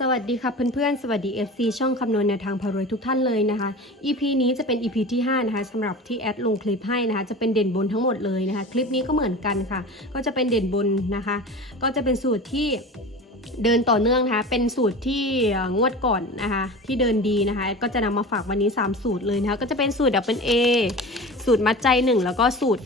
สวัสดีค่ะเพื่อนๆ สวัสดี FC ช่องคำนวณแนวทางพารวยทุกท่านเลยนะคะ EP นี้จะเป็น EP ที่ 5 นะคะสำหรับที่แอดลงคลิปให้นะคะ จะเป็นเด่นบนทั้งหมดเลยนะคะ คลิปนี้ก็เหมือนกันค่ะ ก็จะเป็นเด่นบนนะคะ ก็จะเป็นสูตรที่เดินต่อเนื่องนะคะ เป็นสูตรที่งวดก่อนนะคะ ที่เดินดีนะคะ ก็จะนำมาฝากวันนี้ 3 สูตรเลยนะคะ ก็จะเป็นสูตรดับเบิลเอสูตรมัดใจ 1 แล้วก็สูตร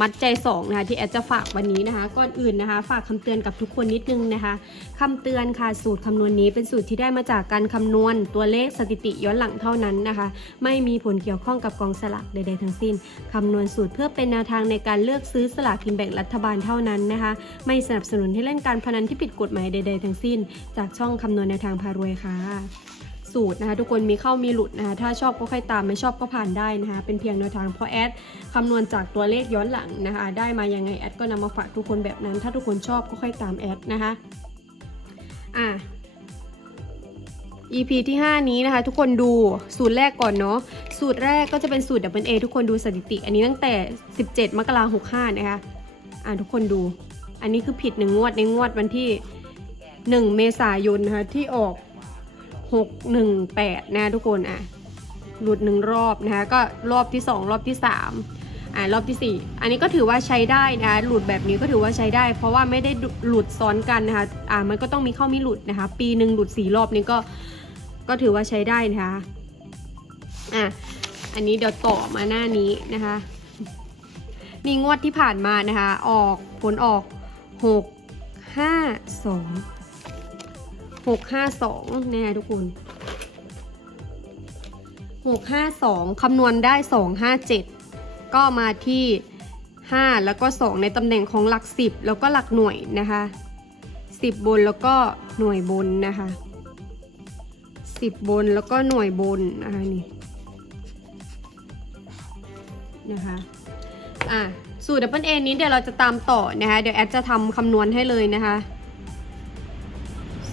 มัดใจ2นะคะที่แอดจะฝากวันนี้นะคะ ก่อนอื่นนะคะ ฝากคำเตือนกับทุกคนนิดนึงนะคะคำเตือนค่ะสูตรคำนวณนี้เป็นสูตรที่ได้มาจากการคำนวณตัวเลขสถิติย้อนหลังเท่านั้นนะคะ ไม่มีผลเกี่ยวข้องกับกองสลากใดๆทั้งสิ้นคำนวณสูตรเพื่อเป็นแนวทางในการเลือกซื้อสลากกินแบ่งรัฐบาลเท่านั้นนะคะ ไม่สนับสนุนให้เล่นการพนันที่ผิดกฎหมายใด ๆ ทั้งสิ้น จากช่องคำนวณแนวทางพารวยค่ะ สูตรนะคะทุกคนมีเข้ามีหลุดนะคะถ้าชอบก็ค่อยตามไม่ชอบก็ผ่านได้นะคะเป็นเพียงแนวทางเพราะแอดคำนวณจากตัวเลขย้อนหลังนะคะได้มายังไงแอดก็นำมาฝากทุกคนแบบนั้น ถ้าทุกคนชอบก็ค่อยตามแอดนะคะอะ EP ที่ 5 นี้นะคะทุกคนดูสูตรแรกก่อนเนาะสูตรแรกก็จะเป็นสูตร W A ทุกคนดูสถิติ อันนี้ตั้งแต่ 17 มกราคม65 นะคะอะทุกคนดู อันนี้คือผิดหนึ่งงวดในงวดวันที่ 1 เมษายนนะคะที่ออก 618 นะทุกคนอะหลุดหนึ่งรอบนะคะก็รอบที่ 2 รอบที่ 3 อ่ารอบที่ 4 อันนี้ก็ถือว่าใช้ได้นะคะหลุดแบบนี้ก็ถือว่าใช้ได้ เพราะว่าไม่ได้หลุดซ้อนกันนะคะอ่ามันก็ต้องมีเข้ามีหลุดนะคะ ปีหนึ่งหลุดสี่รอบนี้ก็ก็ถือว่าใช้ได้นะคะอะอันนี้เดี๋ยวต่อมาหน้านี้นะคะนี่งวดที่ผ่านมานะคะ ออกผลออก 6 5 2 6 5 2เนี่ยทุกคน6 5 2คำนวณได้2 5 7ก็มาที่5แล้วก็2ในตำแหน่งของหลัก10แล้วก็หลักหน่วยนะคะ10บนแล้วก็หน่วยบนนะคะ10บนแล้วก็หน่วยบนนะคะนี่นะคะอะสูตรดับเบิลเอนี้เดี๋ยวเราจะตามต่อนะคะ เดี๋ยวแอดจะทำคำนวณให้เลยนะคะ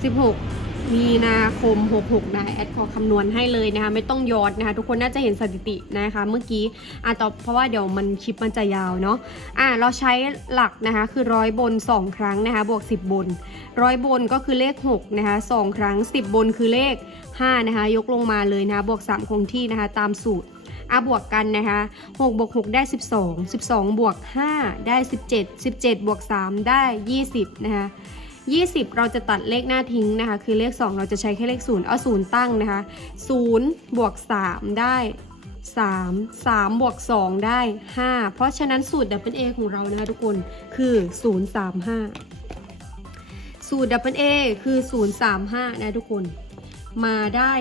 16 มีนาคม 66นะแอดขอคำนวณให้เลยนะคะ ไม่ต้องยอนนะคะ ทุกคนน่าจะเห็นสถิตินะคะ เมื่อกี้อะต่อเพราะว่าเดี๋ยวมันคลิปมันจะยาวเนาะอะเราใช้หลักนะคะ คือร้อยบน 2 ครั้งนะคะ บวก 10 บนร้อยบนก็คือเลข 6 นะคะ 2 ครั้ง 10 บนคือเลข 5 นะคะ ยกลงมาเลยนะคะ บวก 3 คงที่นะคะ ตามสูตรอะบวกกันนะคะ6บวก6ได้ 12 12 บวก 5 ได้ 17 17 บวก 3 ได้ 20 นะคะ 20 เราจะตัดเลขหน้าทิ้งนะคะ คือเลข 2 เราจะใช้แค่เลข 0 เอา 0 ตั้งนะคะ 0 บวก 3 ได้ 3 3 บวก 2 ได้ 5 เพราะฉะนั้นสูตร W A ของเรานะคะทุกคนคือ 035 สูตร W A คือ 035 นะทุกคน มาได้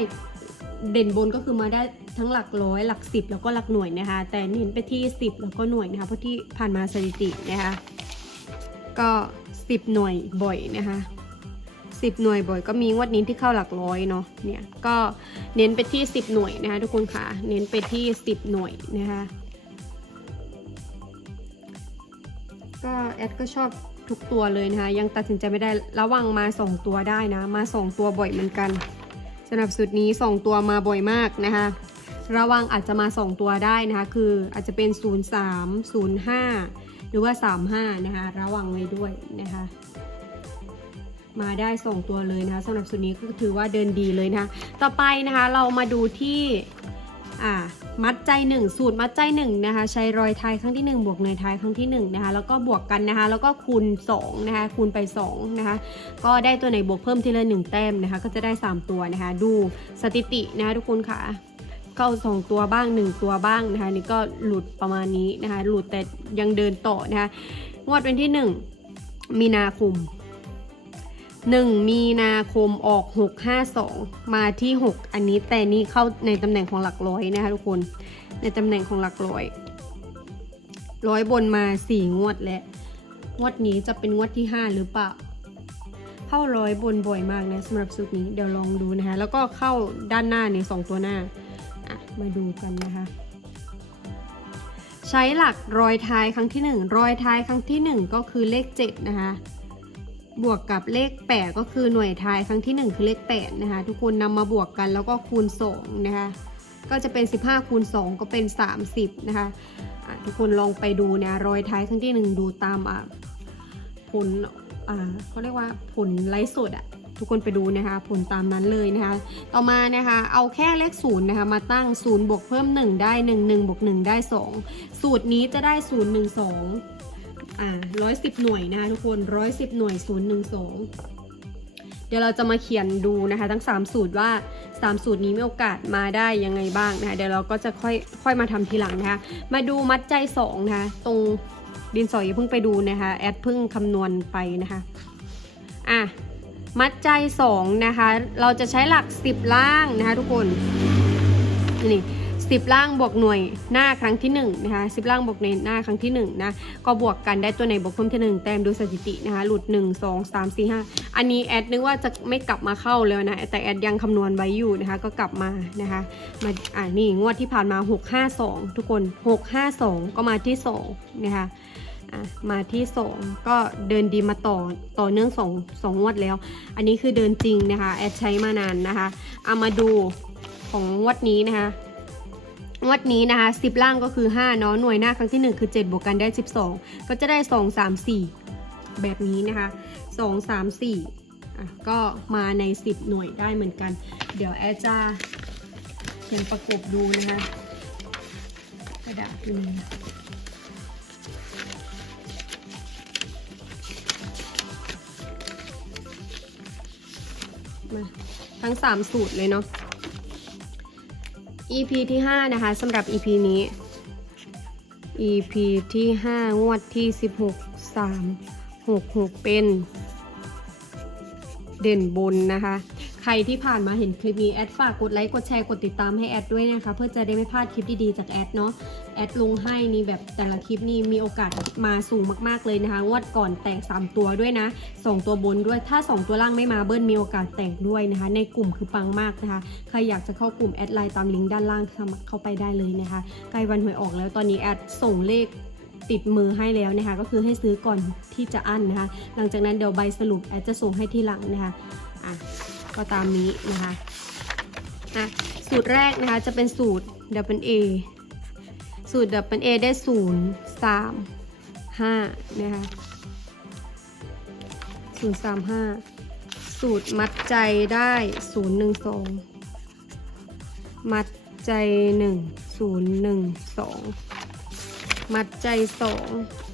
เด่นบนก็คือมาได้ทั้งหลักร้อยหลักสิบแล้วก็หลักหน่วยนะคะ แต่เน้นไปที่10แล้วก็หน่วยนะคะเพราะที่ผ่านมาสถิตินะคะ ก็ 10 หน่วยบ่อยนะคะ10 หน่วยบ่อยก็มีงวดนี้ที่เข้าหลักร้อยเนาะเนี่ยก็เน้นไปที่ 10 หน่วยนะคะทุกคนค่ะเน้นไปที่ 10 หน่วยนะคะก็แอดก็ชอบทุกตัวเลยนะคะยังตัดสินใจไม่ได้ระวังมา 2 ตัวได้นะมา 2 ตัวบ่อยเหมือนกันสำหรับสุดนี้ 2 ตัวมาบ่อยมากนะคะระวังอาจจะมา 2 ตัวได้นะคะคืออาจจะเป็น 03 05ห รือว่า 35 นะคะ ระวังไว้ด้วยนะคะ มาได้ 2 ตัวเลยนะคะสำหรับสูตรนี้ก็ถือว่าเดินดีเลยนะคะ ต่อไปนะคะเรามาดูที่อ่ามัดใจ 1 สูตรมัดใจ1นะคะใช้รอยไทยครั้งที่ 1 บวกเนยไทยครั้งที่1นะคะแล้วก็บวกกันนะคะแล้วก็คูณ2นะคะคูณไป2นะคะก็ได้ตัวไหนบวกเพิ่มทีละ1แต้มนะคะก็จะได้ 3 ตัวนะคะดูสถิตินะคะทุกคนค่ะ เข้าสองตัวบ้างหนึ่งตัวบ้างนะคะนี่ก็หลุดประมาณนี้นะคะหลุดแต่ยังเดินต่อนะคะงวดวันที่หนึ่งมีนาคมหนึ่งมีนาคมออกหกห้าสองมาที่หกอันนี้แต่นี่เข้าในตำแหน่งของหลักร้อยนะคะทุกคนในตำแหน่งของหลักร้อย ร้อยบนมาสี่งวดแล้วงวดนี้จะเป็นงวดที่ห้าหรือเปล่าเข้าร้อยบนบ่อยมากนะสำหรับสูตรนี้เดี๋ยวลองดูนะคะแล้วก็เข้าด้านหน้านี่สองตัวหน้า อะมาดูกันนะคะ ใช้หลักรอยท้ายครั้งที่ 1 รอยท้ายครั้งที่ 1 ก็คือเลข 7 นะคะ บวกกับเลข 8 ก็คือหน่วยท้ายครั้งที่ 1 คือเลข 8 นะคะ ทุกคนนำมาบวกกันแล้วก็คูณ2นะคะก็จะเป็น 15คูณ2ก็เป็น 30 นะคะะทุกคนลองไปดูนะรอยท้ายครั้งที่ 1 ดูตามผลเขาเรียกว่าผลไลฟ์สดอะ ทุกคนไปดูนะคะผลตามนั้นเลยนะคะ ต่อมานะคะเอาแค่เลขศูนย์นะคะมาตั้งศูนย์บวกเพิ่ม 1 ได้ 1 1บวก1ได้ 2 สูตรนี้จะได้ 0 1 2อ่าร้อยสิบหน่วยนะคะทุกคนร้อยสิบหน่วย0 1 2เดี๋ยวเราจะมาเขียนดูนะคะทั้ง 3 สูตรว่า 3 สูตรนี้มีโอกาสมาได้ยังไงบ้างนะคะเดี๋ยวเราก็จะค่อยค่อยมาทำทีหลังนะคะมาดูมัดใจ2นะคะตรงดินสอยเพิ่งไปดูนะคะแอดเพิ่งคำนวณไปนะคะอะ มัดใจ 2 นะคะ เราจะใช้หลัก 10 ล่างนะคะ ทุกคนนี่สิบล่างบวกหน่วยหน้าครั้งที่1นะคะสิบล่างบวกในหน้าครั้งที่1นะก็บวกกันได้ตัวไหนบวกเพิ่มที่1แต้มดูสถิตินะคะหลุด 1 2 3 4 5 อันนี้แอดนึกว่าจะไม่กลับมาเข้าเลยนะแต่แอดยังคำนวณไว้อยู่นะคะก็กลับมานะคะมาอ่านี่งวดที่ผ่านมา 652 ทุกคน 652 ก็มาที่2นะคะ อะมาที่ 2 ก็เดินดีมาต่อต่อเนื่อง2 2งวดแล้ว อันนี้คือเดินจริงนะคะ แอดใช้มานานนะคะ เอามาดูของงวดนี้นะคะงวดนี้นะคะ 10 ล่างก็คือ 5 เนาะหน่วยหน้าครั้งที่ 1 คือ 7 บวกกันได้ 12 ก็จะได้ 2 3 4 แบบนี้นะคะ 2 3 4อะก็มาใน 10 หน่วยได้เหมือนกัน เดี๋ยวแอดจะเขียนประกบดูนะคะกระดาษนี้ มาทั้ง 3 สูตรเลยเนาะ EP ที่ 5 นะคะสำหรับ EP นี้ EP ที่ 5 งวดที่ 16 3 6 6 เป็น เด่นบนนะคะ ใครที่ผ่านมาเห็นคลิปนี้ แอดฝากกดไลค์ กดแชร์ กดติดตามให้แอดด้วยนะคะ เพื่อจะได้ไม่พลาดคลิปดี ๆ จากแอดเนาะ แอดลงให้นี่แบบแต่ละคลิปนี่มีโอกาสมาสูงมากๆเลยนะคะ งวดก่อนแตก 3 ตัวด้วยนะ 2 ตัวบนด้วยถ้า 2 ตัวล่างไม่มาเบิ้ลมีโอกาสแตกด้วยนะคะ ในกลุ่มคือปังมากนะคะ ใครอยากจะเข้ากลุ่มแอดไลน์ตามลิงก์ด้านล่างสมัครเข้าไปได้เลยนะคะใกล้วันหวยออกแล้วตอนนี้แอดส่งเลขติดมือให้แล้วนะคะ ก็คือให้ซื้อก่อนที่จะอั้นนะคะ หลังจากนั้นเดี๋ยวใบสรุปแอดจะส่งให้ที่หลังนะคะอะก็ตามนี้นะคะอะสูตรแรกนะคะจะเป็นสูตร double A สูตร double A ได้0 3 5นะคะ0 3 5สูตรมัดใจได้0 1 2มัดใจ1 0 1 2มัดใจ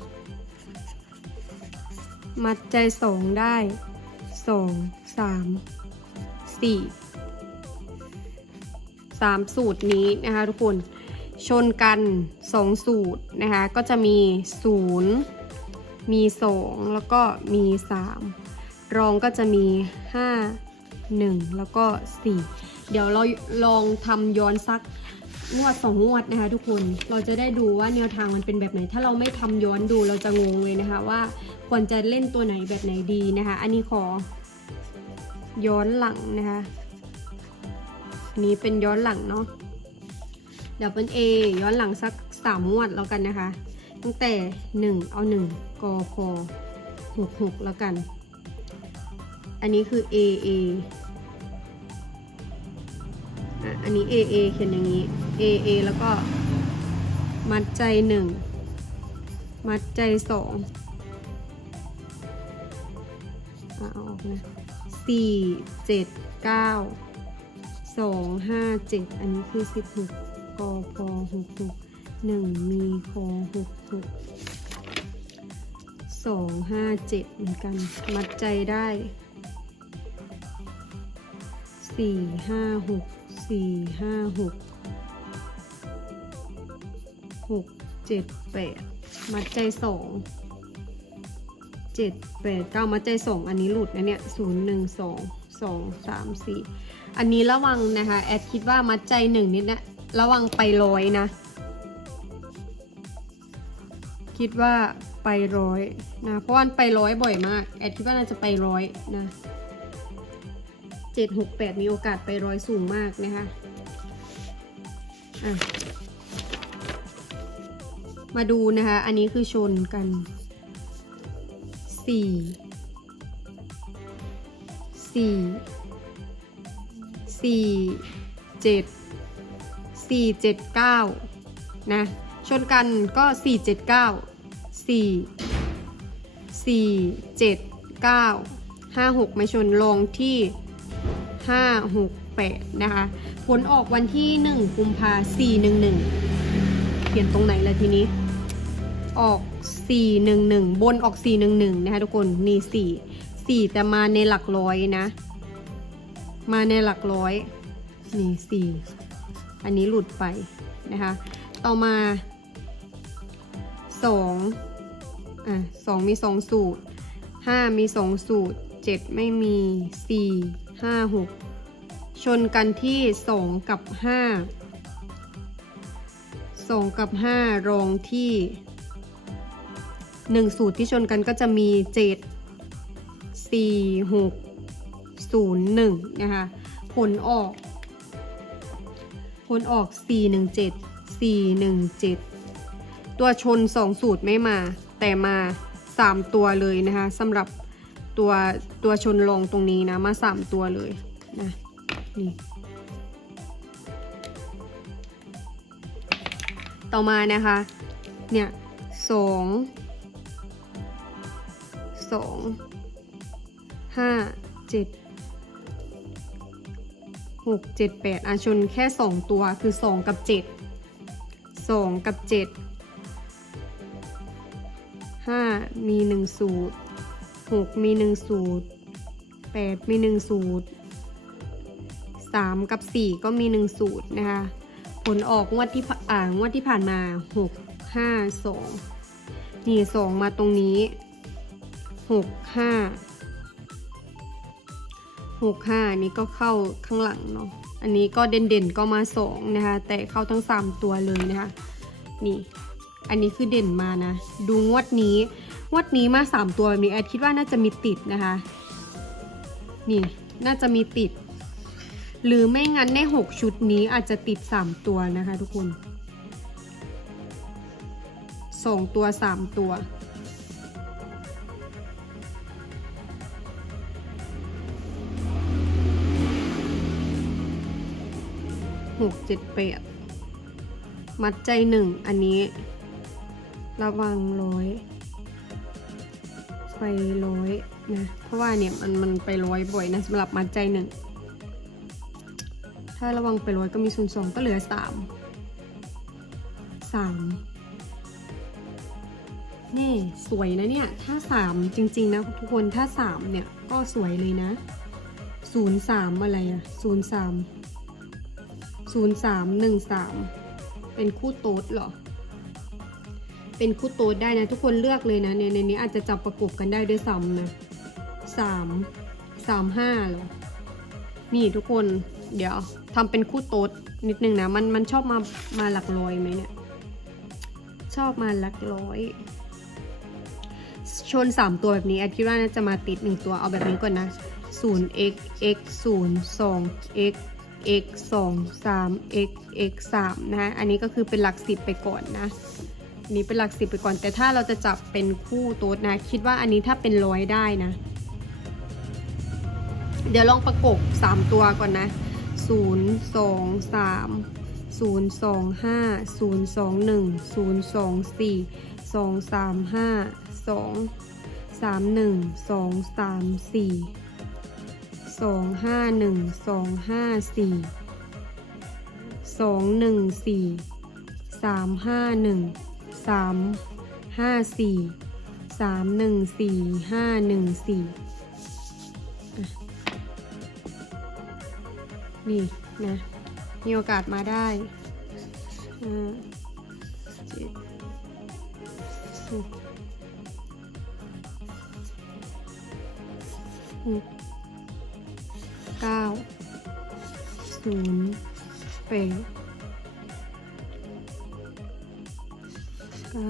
2มัดใจ2ได้2 3 4 3สูตรนี้นะคะทุกคน ชนกัน 2 สูตรนะคะก็จะมี 0 มี 2 แล้วก็มี 3 รองก็จะมี 5 1 แล้วก็ 4 เดี๋ยวเราลองทำย้อนซักงวดสองงวดนะคะทุกคน เราจะได้ดูว่าแนวทางมันเป็นแบบไหน ถ้าเราไม่ทำย้อนดูเราจะงงเลยนะคะ ว่าควรจะเล่นตัวไหนแบบไหนดีนะคะ อันนี้ขอย้อนหลังนะคะ นี้เป็นย้อนหลังเนาะ ดี๋ยวเป็น A ย้อนหลังสักสามงวดแล้วกันนะคะ ตั้งแต่1เอา1กพ6 6แล้วกัน อันนี้คือ A A อะอันนี้ A A เขียนอย่างนี้ A A แล้วก็มัดใจ1มัดใจ2อะเอาออกนะสี่เจ็ดเก้าสองห้าเจ็ดอันนี้คือสิบหก กพหกหกหนึ่งมีคอหกหกสองห้าเจ็ดเหมือนกัน มัดใจได้สี่ห้าหกสี่ห้าหกหกเจ็ดแปดมัดใจสองเจ็ดแปดเก้ามาใจสองอันนี้หลุดนะเนี่ยศูนย์หนึ่งสองสองสามสี่อันนี้ระวังนะคะ แอดคิดว่ามัดใจหนึ่งนิดนะ ระวังไปร้อยนะ คิดว่าไปร้อยนะ เพราะว่าไปร้อยบ่อยมาก แอดคิดว่าน่าจะไปร้อยนะเจ็ดหกแปดมีโอกาสไปร้อยสูงมากนะคะะมาดูนะคะ อันนี้คือชนกันสี่สี่สี่เจ็ด สี่เจ็ดเก้านะ ชนกันก็สี่เจ็ดเก้าสี่สี่เจ็ดเก้าห้าหกมาชนลงที่ห้าหกแปดนะคะ ผลออกวันที่หนึ่งกุมภาสี่หนึ่งหนึ่งเขียนตรงไหนละทีนี้ ออกสี่หนึ่งหนึ่งบนออกสี่หนึ่งหนึ่งนะคะทุกคน นี่สี่สี่แต่มาในหลักร้อยนะ มาในหลักร้อย นี่สี่ อันนี้หลุดไปนะคะ ต่อมาสองอะสองมีสองสูตรห้ามีสองสูตรเจ็ดไม่มีสี่ห้าหกชนกันที่สองกับห้าสองกับห้ารองที่หนึ่งสูตรที่ชนกันก็จะมีเจ็ดสี่หกศูนย์หนึ่งนะคะ ผลออก ผลออก 417 417 ตัวชน 2 สูตรไม่มา แต่มา 3 ตัวเลยนะคะสำหรับตัวตัวชนลงตรงนี้นะ มา 3 ตัวเลยนะนี่ต่อมานะคะ เนี่ยสองสองห้าเจ็ด หกเจ็ดแปดอาชนแค่สองตัวคือสองกับเจ็ดสองกับเจ็ดห้ามีหนึ่งสูตรหกมีหนึ่งสูตรแปดมีหนึ่งสูตรสามกับสี่ก็มีหนึ่งสูตรนะคะ ผลออกงวดที่าอ่างวดที่ผ่านมาหกห้าสองนี่สองมาตรงนี้หกห้า หกห้านี้ก็เข้าข้างหลังเนาะ อันนี้ก็เด่นๆก็มาสองนะคะ แต่เข้าทั้งสามตัวเลยนะคะ นี่ อันนี้คือเด่นมานะ ดูงวดนี้ งวดนี้มาสามตัวแบบนี้แอดคิดว่าน่าจะมีติดนะคะ นี่ น่าจะมีติด หรือไม่งั้นในหกชุดนี้อาจจะติดสามตัวนะคะ ทุกคนสองตัวสามตัว หกเจ็ดแปดมัดใจหนึ่งอันนี้ ระวังร้อยไปร้อยนะเพราะว่าเนี่ยมันมันไปร้อยบ่อยนะสำหรับมัดใจหนึ่งถ้าระวังไปร้อยก็มีศูนย์สองก็เหลือสามสามนี่สวยนะเนี่ย ถ้าสามจริง ๆ นะ ทุกคนถ้าสามเนี่ย ก็สวยเลยนะศูนย์สามอะไรอะศูนย์สาม ศูนย์สามหนึ่งสามเป็นคู่โต๊ดเหรอ เป็นคู่โต๊ดได้นะ ทุกคนเลือกเลยนะ ในในนี้อาจจะจับประกบกันได้ด้วยซ้ำนะสามสามห้าเหรอ นี่ทุกคน เดี๋ยวทำเป็นคู่โต๊ดนิดนึงนะ มันมันชอบมามาหลักร้อยไหมเนี่ย ชอบมาหลักร้อยชนสามตัวแบบนี้แอดคิดว่าน่าจะมาติดหนึ่งตัวเอาแบบนี้ก่อนนะศูนย์ x x ศูนย์สอง x x 2 3 x x 3นะฮะอันนี้ก็คือเป็นหลักสิบไปก่อนนะอันนี้เป็นหลักสิบไปก่อน แต่ถ้าเราจะจับเป็นคู่โต๊ดนะ คิดว่าอันนี้ถ้าเป็นร้อยได้นะ เดี๋ยวลองประกบ 3 ตัวก่อนนะ 0 2 3 0 2 5 0 2 1 0 2 4 2 3 5 2 3 1 2 3 4 สองห้าหนึ่งสองห้าสี่สองหนึ่งสี่สามห้าหนึ่งสามห้าสี่สามหนึ่งสี่ห้าหนึ่งสี่นี่นะ มีโอกาสมาได้ห้า ศูนย์แปดเก้า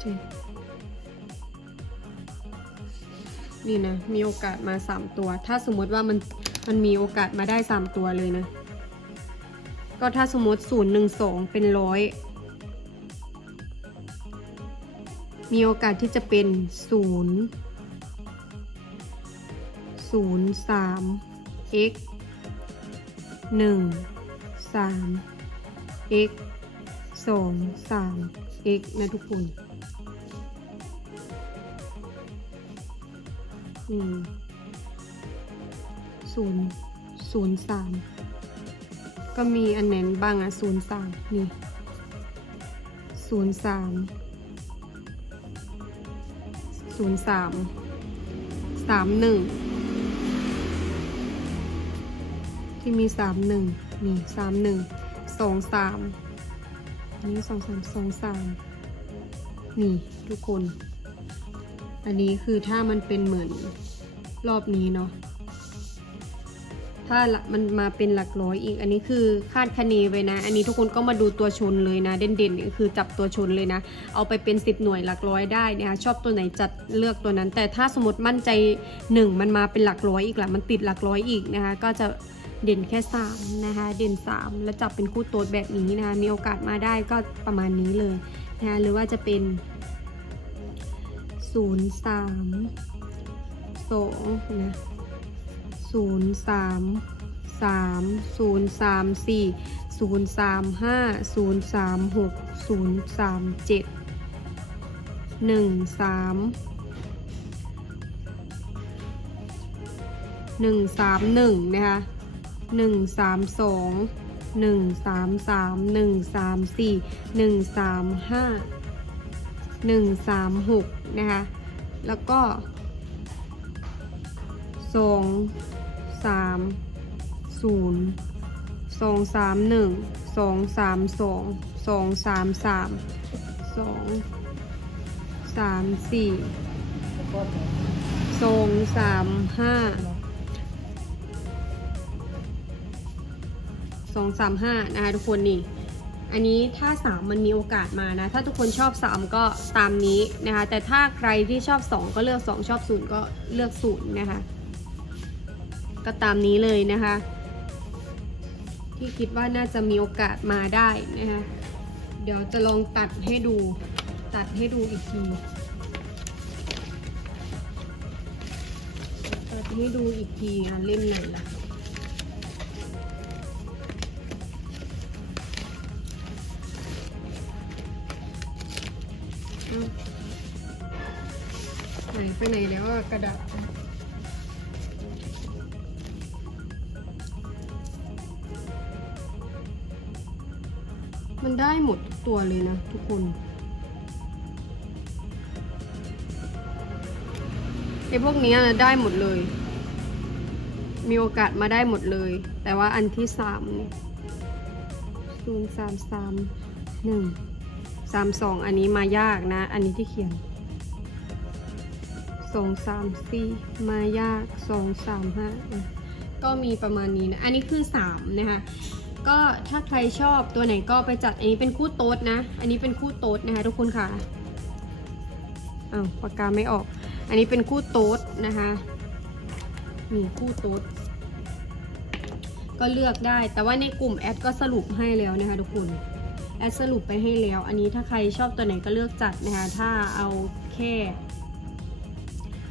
เจ็ดนี่นะ มีโอกาสมาสามตัว ถ้าสมมติว่ามันมันมีโอกาสมาได้สามตัวเลยนะ ก็ถ้าสมมติศูนย์หนึ่งสองเป็นร้อยมีโอกาสที่จะเป็นศูนย์ศูนย์สาม x หนึ่งสาม x สองสาม x นะทุกคนนี่ศูนย์ศูนย์สามก็มีอันไหนบ้างอะศูนย์สามนี่ศูนย์สามศูนย์สามสามหนึ่ง ที่มีสามหนึ่งนี่สามหนึ่งสองสามอันนี้สองสามสองสามนี่ทุกคน อันนี้คือถ้ามันเป็นเหมือนรอบนี้เนาะถ้ามันมาเป็นหลักร้อยอีก อันนี้คือคาดคะเนไว้นะ อันนี้ทุกคนก็มาดูตัวชนเลยนะ เด่นๆเนี่คือจับตัวชนเลยนะ เอาไปเป็น 10 หน่วยหลักร้อยได้นะคะชอบตัวไหนจัดเลือกตัวนั้น แต่ถ้าสมมติมั่นใจ 1 มันมาเป็นหลักร้อยอีกละมันติดหลักร้อยอีกนะคะก็จะ เด่นแค่ 3 นะคะ เด่น 3 แล้วจับเป็นคู่โต๊ดแบบนี้นะคะมีโอกาสมาได้ก็ประมาณนี้เลยนะคะหรือว่าจะเป็นศูนย์สามสองนะศูนย์สามสามศูนย์สามสี่ศูนย์สามห้าศูนย์สามหกศูนย์สามเจ็ดหนึ่งสามหนึ่งสามหนึ่งนะคะ หนึ่งสามสองหนึ่งสามสามหนึ่งสามสี่หนึ่งสามห้าหนึ่งสามหกนะคะ แล้วก็สองสามศูนย์สองสามหนึ่งสองสามสองสองสามสามสองสามสี่สองสามห้า สองสามห้านะคะทุกคนนี่ อันนี้ถ้า3มันมีโอกาสมานะ ถ้าทุกคนชอบ3ก็ตามนี้นะคะ แต่ถ้าใครที่ชอบ2ก็เลือก2ชอบ0ก็เลือก0นะคะ ก็ตามนี้เลยนะคะ ที่คิดว่าน่าจะมีโอกาสมาได้นะคะ เดี๋ยวจะลองตัดให้ดูตัดให้ดูอีกทีตัดให้ดูอีกทีอะเล่มไหนล่ะ ไปไหนแล้วกระดาษมันได้หมดทุกตัวเลยนะทุกคนไอ้พวกนี้นะได้หมดเลย มีโอกาสมาได้หมดเลย แต่ว่าอันที่สามศูนย์สามสามหนึ่งสามสองอันนี้มายากนะ อันนี้ที่เขียน สองสามสี่มายากสองสามห้าก็มีประมาณนี้นะ อันนี้คือสามนะคะก็ถ้าใครชอบตัวไหนก็ไปจัดอันนี้เป็นคู่โต๊ดนะ อันนี้เป็นคู่โต๊ดนะคะทุกคนค่ะอ้าวปากกาไม่ออก อันนี้เป็นคู่โต๊ดนะคะนี่คู่โต๊ดก็เลือกได้ แต่ว่าในกลุ่มแอดก็สรุปให้แล้วนะคะทุกคนแอดสรุปไปให้แล้ว อันนี้ถ้าใครชอบตัวไหนก็เลือกจัดนะคะถ้าเอาแค่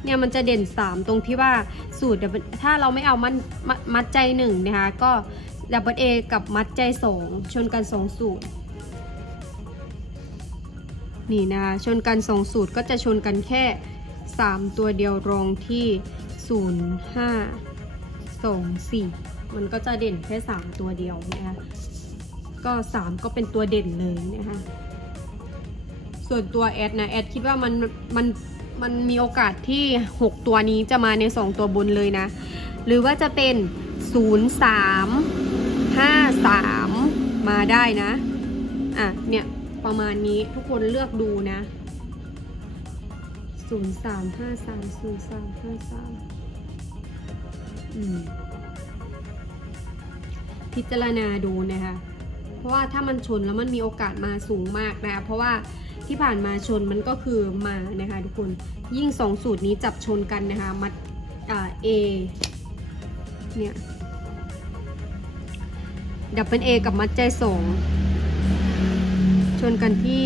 เนี่ยมันจะเด่น 3 ตรงที่ว่าสูตรถ้าเราไม่เอามัดมัดใจหนึ่งนะคะก็ดับเบิลเอกับมัดใจ 2 ชนกัน 2 สูตร นี่นะคะชนกัน 2 สูตรก็จะชนกันแค่ 3 ตัวเดียวรองที่ 0 5 2 4 มันก็จะเด่นแค่ 3 ตัวเดียวนะคะก็ 3 ก็เป็นตัวเด่นเลยนะคะส่วนตัวแอดนะแอดคิดว่ามันมัน มันมีโอกาสที่ 6 ตัวนี้จะมาใน 2 ตัวบนเลยนะ หรือว่าจะเป็น 0 3 5 3 มาได้นะ อะ เนี่ย ประมาณนี้ทุกคนเลือกดูนะ 0 3 5 3 0 3 5 3 อืม พิจารณาดูนะคะ เพราะว่าถ้ามันชนแล้วมันมีโอกาสมาสูงมากนะคะเพราะว่า ที่ผ่านมาชนมันก็คือมานะคะทุกคนยิ่งสองสูตรนี้จับชนกันนะคะมัดอ่า A เนี่ยดับเบิลเอกับมัดใจสองชนกันที่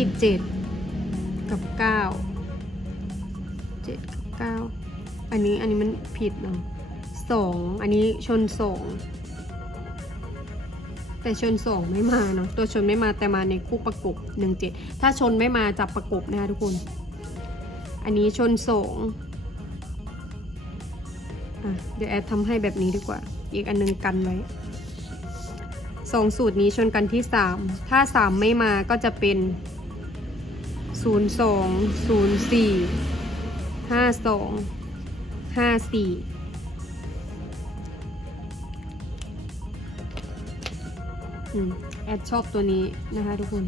7 กับ 9 7 กับ 9 อันนี้อันนี้มันผิดเนาะสองอันนี้ชนสอง แต่ชนสองไม่มาเนาะตัวชนไม่มาแต่มาในคู่ประกบหนึ่งเจ็ดถ้าชนไม่มาจับประกบนะคะทุกคน อันนี้ชนสองเดี๋ยวแอดทำให้แบบนี้ดีกว่า อีกอันหนึงกันไว้สองสูตรนี้ชนกันที่3ถ้า3ไม่มาก็จะเป็น0 2 0 4 5 2 5 4อืม แอดชอบตัวนี้นะคะทุกคน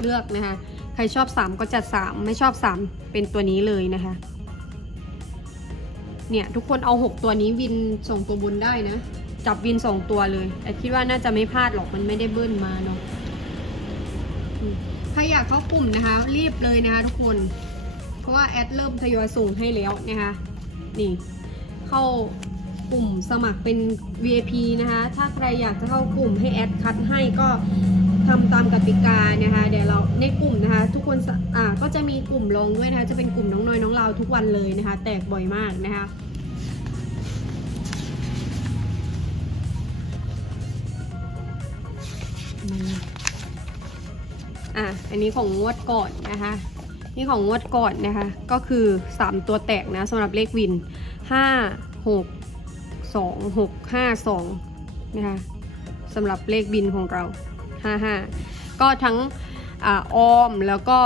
เลือกนะคะ ใครชอบ 3 ก็จัด 3 ไม่ชอบ 3 เป็นตัวนี้เลยนะคะ เนี่ย ทุกคนเอา 6 ตัวนี้วินส่งตัวบนได้นะ จับวิน2ตัวเลยแต่คิดว่าน่าจะไม่พลาดหรอกมันไม่ได้เบิ้ลมาเนาะใครอยากเข้ากลุ่มนะคะ รีบเลยนะคะทุกคน เพราะว่าแอดเริ่มทยอยส่งให้แล้วนะคะ นี่ เข้า กลุ่มสมัครเป็น VIP นะคะ ถ้าใครอยากจะเข้ากลุ่มให้แอดคัดให้ก็ทำตามกติกานะคะ เดี๋ยวเราในกลุ่มนะคะ ทุกคนอ่าก็จะมีกลุ่มลงด้วยนะคะ จะเป็นกลุ่มน้องน้อยน้องเราทุกวันเลยนะคะ แตกบ่อยมากนะคะอะอันนี้ของงวดก่อนนะคะ นี่ของงวดก่อนนะคะ ก็คือ 3 ตัวแตกนะสำหรับเลขวิน 5 6 2 6 5 2 นะคะสำหรับเลขบินของเรา 55 ก็ทั้งอออมแล้วก็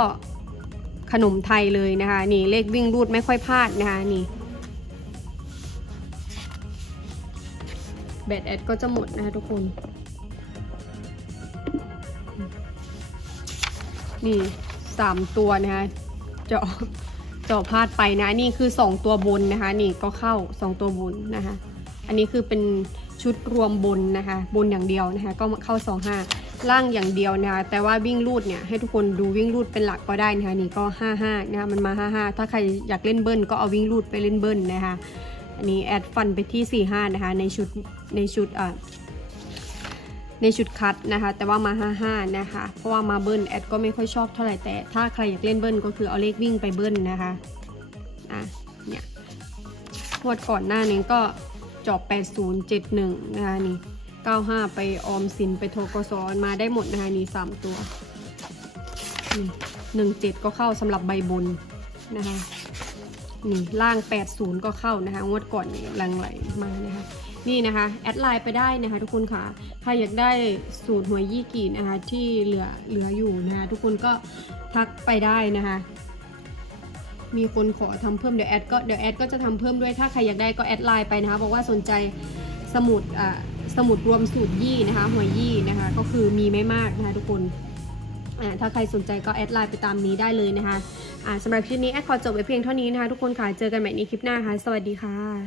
ขนมไทยเลยนะคะ นี่เลขวิ่งรูดไม่ค่อยพลาดนะคะนี่แบตแอดก็จะหมดนะคะทุกคน นี่สามตัวนะคะเจาะเจาะพลาดไปนะ นี่คือ2ตัวบนนะคะ นี่ก็เข้า2ตัวบนนะคะ อันนี้คือเป็นชุดรวมบนนะคะ บนอย่างเดียวนะคะก็เข้า 2 5 ล่างอย่างเดียวนะคะแต่ว่าวิ่งรูดเนี่ยให้ทุกคนดูวิ่งรูดเป็นหลักก็ได้นะคะนี่ก็ 55นะคะมันมา 55 ถ้าใครอยากเล่นเบิ้ลก็เอาวิ่งรูดไปเล่นเบิ้ลนะคะอันนี้แอดฟันไปที่ 45 นะคะในชุดในชุดอ่าในชุดคัดนะคะ แต่ว่ามา 55 นะคะ เพราะว่ามาเบิ้ลแอดก็ไม่ค่อยชอบเท่าไหร่แต่ถ้าใครอยากเล่นเบิ้ลก็คือเอาเลขวิ่งไปเบิ้ลนะคะอะเนี่ยงวดก่อนหน้านี้ก็ จอบ 8071 นะคะนี่ 95 ไปออมสินไปโทกสมาได้หมดนะคะนี่ 3 ตัวนี่17 ก็เข้าสำหรับใบบนนะคะนี่ล่าง 80 ก็เข้านะคะ งวดก่อนนี่ลังไหลมานะคะนี่นะคะ แอดไลน์ไปได้นะคะทุกคนค่ะ ใครอยากได้สูตรหวยยี่กีนะคะที่เหลือเหลืออยู่นะคะทุกคนก็ทักไปได้นะคะ มีคนขอทำเพิ่มเดี๋ยวแอดก็เดี๋ยวแอดก็จะทำเพิ่มด้วยถ้าใครอยากได้ก็แอดไลน์ไปนะคะบอกว่าสนใจสมุดอ่าสมุดรวมสูตรยี่นะคะหวยยี่นะคะก็คือมีไม่มากนะคะทุกคนอ่าถ้าใครสนใจก็แอดไลน์ไปตามนี้ได้เลยนะคะอ่าสำหรับคลิปนี้แอดขอจบไปเพียงเท่านี้นะคะทุกคนค่ะเจอกันใหม่ในคลิปหน้าค่ะ สวัสดีค่ะ